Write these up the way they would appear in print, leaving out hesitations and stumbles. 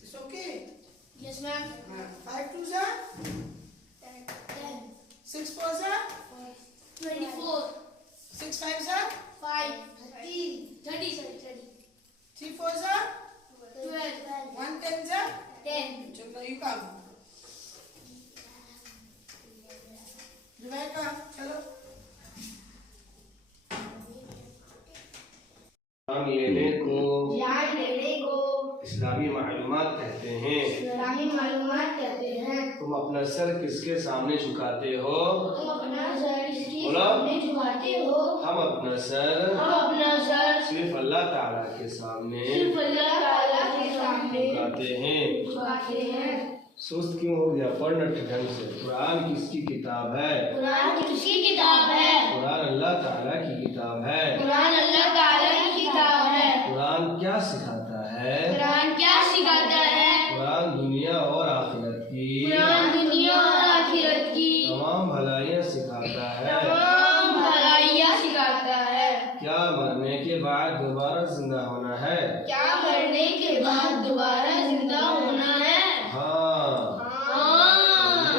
It's okay? Yes, ma'am. 5 twos are? 10. 6 fours are? 24. 6 fives are? 5. 30. 30, sorry, 30. 3 fours are? 12. 1 tens are? 10. So now you come. Rebecca, चलो. लेने को ज्ञान लेने को इस्लामी मालूमात कहते हैं। इस्लामी मालूमात कहते हैं। तुम अपना सर किसके सामने झुकाते हो? तुम अपना सर किसके बोलो। सामने झुकाते हो? हम अपना सर हम अपना सर सिर्फ अल्लाह ताला के सामने सिर्फ अल्लाह ताला के सामने झुकाते हैं। झुकाते हैं। सुस्त क्यों हो गया? पढ़ना ढंग से। कुरान किसकी किताब है? कुरान किसकी किताब है? कुरान अल्लाह ताला की किताब है। कुरान अल्लाह ताला की किताब है। कुरान क्या सिखाता है? कुरान क्या सिखाता है? कुरान दुनिया और आखिरत की कुरान दुनिया और आखिरत की तमाम भलाइयाँ सिखाता है। तमाम भलाइयाँ सिखाता है। क्या मरने के बाद दोबारा जिंदा होना है? क्या मरने के बाद दोबारा जिंदा होना है?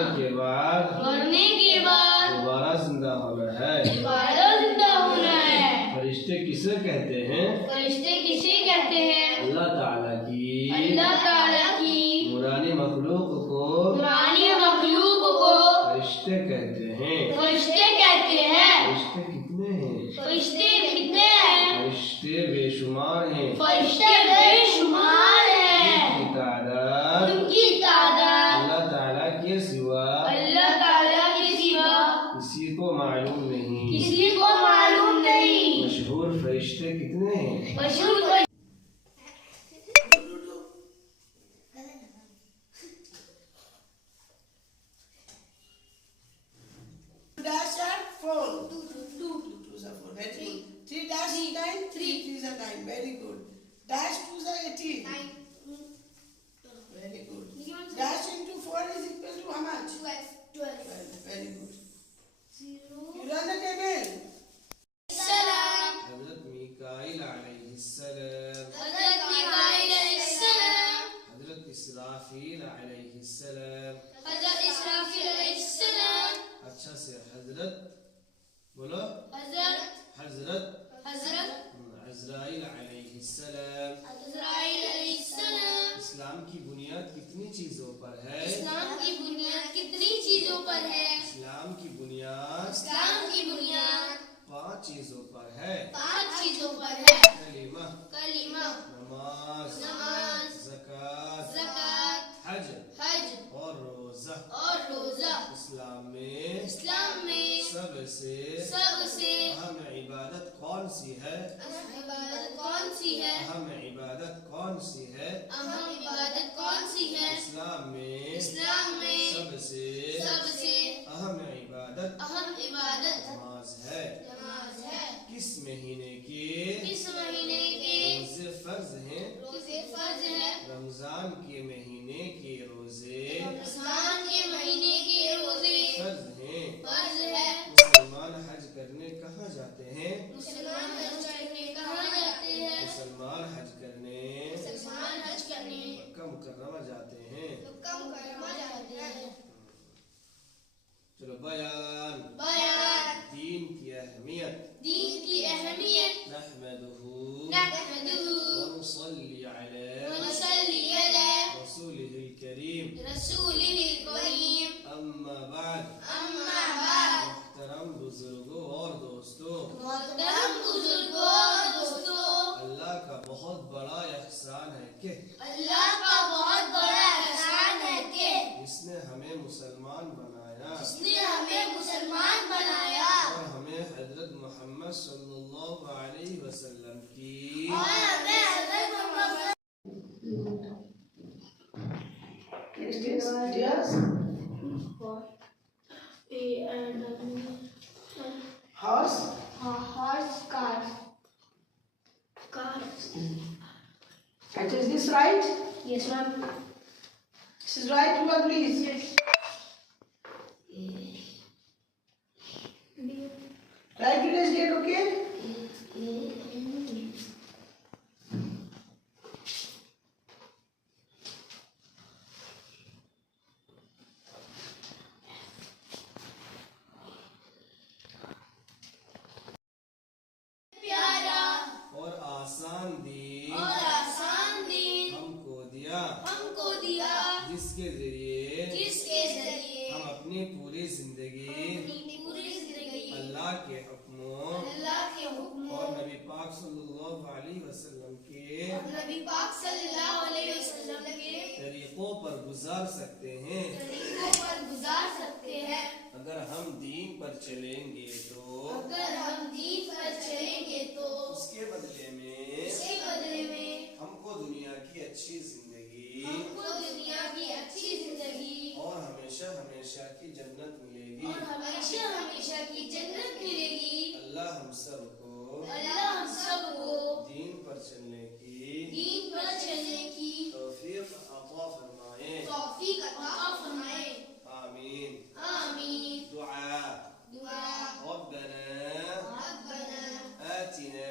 मरने के बाद दोबारा जिंदा होना है। दोबारा जिंदा होना है। फरिश्ते किसे कहते हैं? फरिश्ते किसे कहते हैं? अल्लाह ताला की अल्लाह ताला की नूरानी मखलूक को नूरानी मखलूक को फरिश्ते कहते हैं। फरिश्ते कहते हैं। फरिश्ते कितने हैं? फरिश्ते कितने हैं? फरिश्ते बेशुमार हैं। फरिश्ते बेशुमार हैं। उनकी तादाद उनकी तादाद अल्लाह ताला के सिवा अल्लाह ताला के सिवा किसी को मालूम नहीं। किसी को मालूम नहीं। मशहूर फरिश्ते कितने हैं? मशहूर Dash are 4. 2 twos are 4. Very good. 3 dash 9. 3 threes are 9. Very good. Dash 2s are 18. 9. Very good. Dash into 4 is equal to how much? 12. 12. Very good. 0. You run the table. Salam. हज़रत मीकाईल अलैहिस्सलाम, हज़रत मीकाईल अलैहिस्सलाम, हज़रत इसराफील अलैहिस्सलाम। हज़रत इसराफील अलैहिस्सलाम। अच्छा से हज़रत बोलो। हज़रत हज़रत अज़राइल अलैहिस्सलाम। अज़राइल अलैहिस्सलाम। इस्लाम की बुनियाद कितनी चीजों पर है? इस्लाम की बुनियाद कितनी चीजों पर है? इस्लाम की बुनियाद इस्लाम की बुनियाद 5 चीजों पर है। 5 चीजों पर है। कलिमा, कलिमा, नमाज, नमाज, ज़कात, ज़कात, हज हज और रोजा। और रोजा। इस्लाम में सबसे अहम इबादत कौन सी है? इबादत कौन सी है? अहम इबादत कौन सी है? अहम इबादत कौन सी है? इस्लाम में सबसे अहम इबादत अहम इबादत नमाज है। नमाज है। किस महीने के किस महीने के रोजे फर्ज हैं? रोजे फर्ज है? रमजान के महीने के रोजे रमजान के महीने के रोजे फर्ज हैं। फर्ज है। मुसलमान हज करने कहाँ जाते हैं? मुसलमान हज करने कहाँ जाते हैं? मुसलमान हज करने मुसलमान हज करने मक्का मुकर्रमा जाते हैं। मक्का मुकर्रमा जाते हैं। चलो बयान दीन की अहमियत। दीन की अहमियत। नहमदुहु नहमदुहु व नुसल्ली अला व नुसल्ली अला रसूलिहिल करीम। रसूलिहिल करीम। अम्मा बाद अम्मा बाद मुहतरम बुजुर्गों और दोस्तों, मोहतरम बुजुर्गों और दोस्तों, अल्लाह का बहुत बड़ा एहसान है कि अल्लाह का बहुत बड़ा एहसान है कि जिसने हमें मुसलमान बनाया जिसने हमें मुसलमान बनाया और हमें हजरत मोहम्मद सल्लल्लाहु अलैहि वसल्लम की और हमें हज़रत Mohammad Yes. Horse. horse, cars, Is this right? Yes, ma'am. This is right. Who agrees? Yes. Write today's date, okay? प्यारा और आसान दीन और आसान दिन हमको दिया, हमको दिया, जिसके जरिए जिसके जरिए हम अपनी पूरी जिंदगी अपनी पूरी जिंदगी अल्लाह के हुक्मों अल्लाह के हुक्मों और नबी पाक सल्लल्लाहु अलैहि वसल्लम के और नबी पाक सल्लल्लाहु अलैहि वसल्लम के तरीकों पर गुजार सकते हैं। तरीकों पर गुजार सकते हैं। अगर हम दीन पर चलेंगे तो अगर हम दीन पर चलेंगे तो उसके बदले में उसके बदले में हमको दुनिया की अच्छी जिंदगी हमको दुनिया की अच्छी जिंदगी और हमेशा हमेशा की जन्नत मिलेगी। और हमेशा हमेशा की जन्नत मिलेगी। अल्लाह हम सबको अल्लाह हम सबको दीन पर चलने की दीन पर चलने की तौफीक अता फरमाए। तौफीक अता फरमाए। आमीन। आमीन। दुआ दुआ रब्बना रब्बना आतिना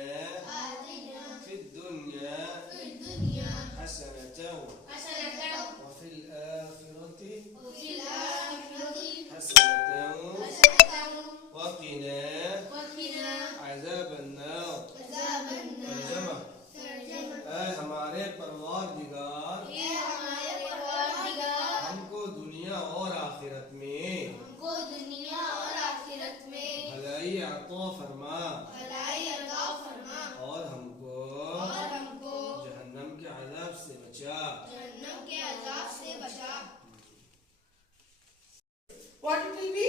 आतिना फिद दुनिया फिद दुनिया हसनतन हसनतन वफिल आखिरति वफिल आखिरति हसनतन हसनतन वक़िना वक़िना अज़ाबन नार। अज़ाबन नार। तर्जमा, तर्जमा, ऐ हमारे परवरदिगार ये हमारे परवरदिगार हमको दुनिया और आखिरत में हमको दुनिया और आखिरत में भलाई अता फरमा भलाई अता फरमा और हमको जहन्नम के अज़ाब से बचा। जहन्नम के अज़ाब से बचा। What it will be?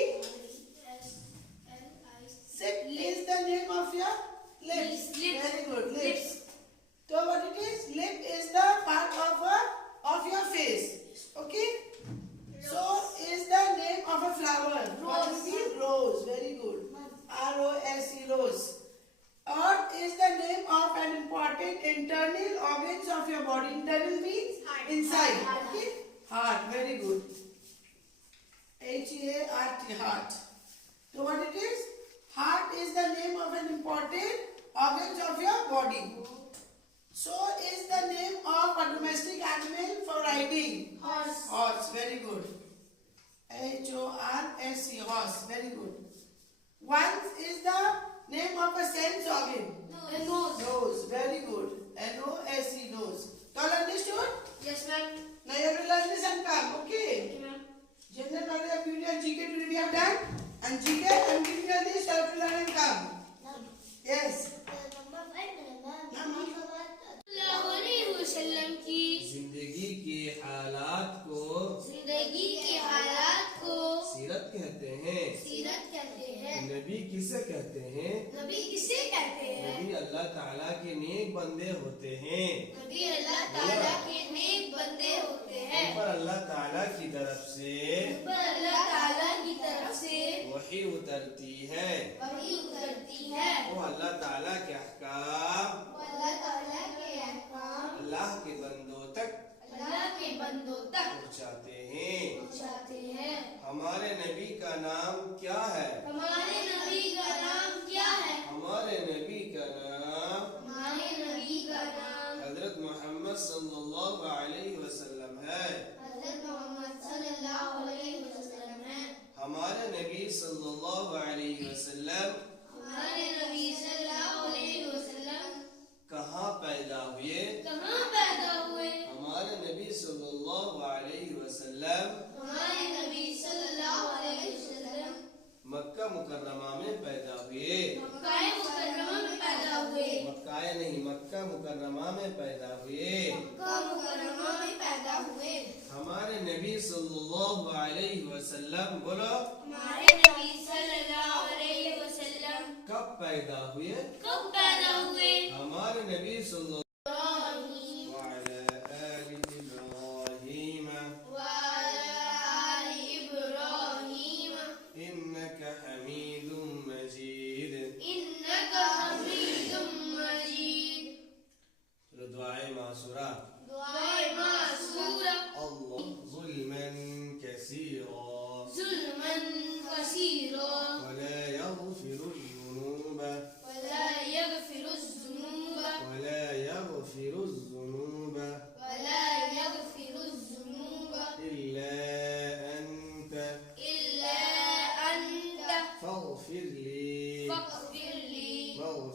Sip is the name of your lips. Lips. Very good. Lips. Lips. So what it is? Lip is the part of your face. Okay? So is the name of a flower. What will be? Rose. Very good. R-O-S-E, rose. Or is the name of an important internal organs of your body. Internal means Heart. inside. Heart. Okay? Heart. Very good. H-E-A-R-T, heart. So what it is? Heart is the name of an important organs of your body. So is the name of a domestic animal for riding. Horse. Horse, very good. H-O-R-S-E, horse, very good. One is the name of a sense organ. Nose. Nose, very good. N-O-S-E, nose. All understood? Yes, ma'am. Now you have to learn this and come, okay? Okay, ma'am. General knowledge of beauty and GK today we have done. And GK, I'm giving you this, you have to learn and come. Yes. सल्लल्लाहु अलैहि वसल्लम की जिंदगी के हालात को जिंदगी के हालात को सीरत कहते हैं। सीरत कहते हैं। नबी किसे कहते हैं? नबी किसे कहते हैं? नबी अल्लाह ताला के नेक बंदे होते हैं। नबी अल्लाह ताला के नेक बंदे होते हैं। उन पर अल्लाह ताला की तरफ से उन पर अल्लाह ताला की तरफ से वही उतरती है। वही उतरती है। वो अल्लाह ताला के अहकाम वो अल्लाह ताला के अहकाम अल्लाह के बंदों तक अल्लाह के बंदों तक पहुँचाते हैं। पहुँचाते हैं। हमारे नबी का नाम क्या है? हमारे नबी का नाम क्या है? हमारे नबी का नाम हमारे नबी का नाम हजरत मोहम्मद सल्लल्लाहु अलैहि वसल्लम है। हज़रत मोहम्मद सल्लल्लाहु अलैहि वसल्लम है। हमारे नबी सल्लल्लाहु अलैहि वसल्लम हमारे नबी सल्लल्लाहु अलैहि वसल्लम कहाँ पैदा हुए? कहाँ पैदा हुए? हमारे नबी सल्लल्लाहु अलैहि वसल्लम हमारे नबी सल्लल्लाहु अलैहि वसल्लम मक्का मुकर्रमा में पैदा हुए। मक्का मुकर्रमा में पैदा हुए। मक्का नहीं, मक्का मुकर्रमा में पैदा हुए। मक्का मुकर्रमा में पैदा हुए। हमारे नबी सल्लल्लाहु अलैहि वसल्लम बोलो हमारे नबी सल्लल्लाहु अलैहि वसल्लम कब पैदा हुए? कब पैदा हुए? हमारे नबी सल्लल्लाहु इब्राहीम वअला आलि इब्राहीम वअला आलि इब्राहीम इन्नका हमीदुम मजीद। इन्नका हमीदुम मजीद। दुआए मासूरा।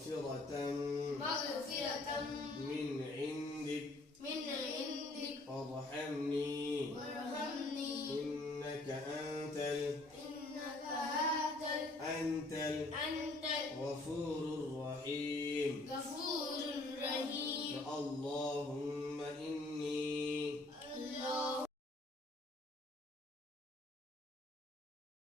مغفرة مغفرة من عندك من عندك وارحمني وارحمني إنك أنت إنك أنت أنت الغفور الرحيم. الغفور الرحيم. الله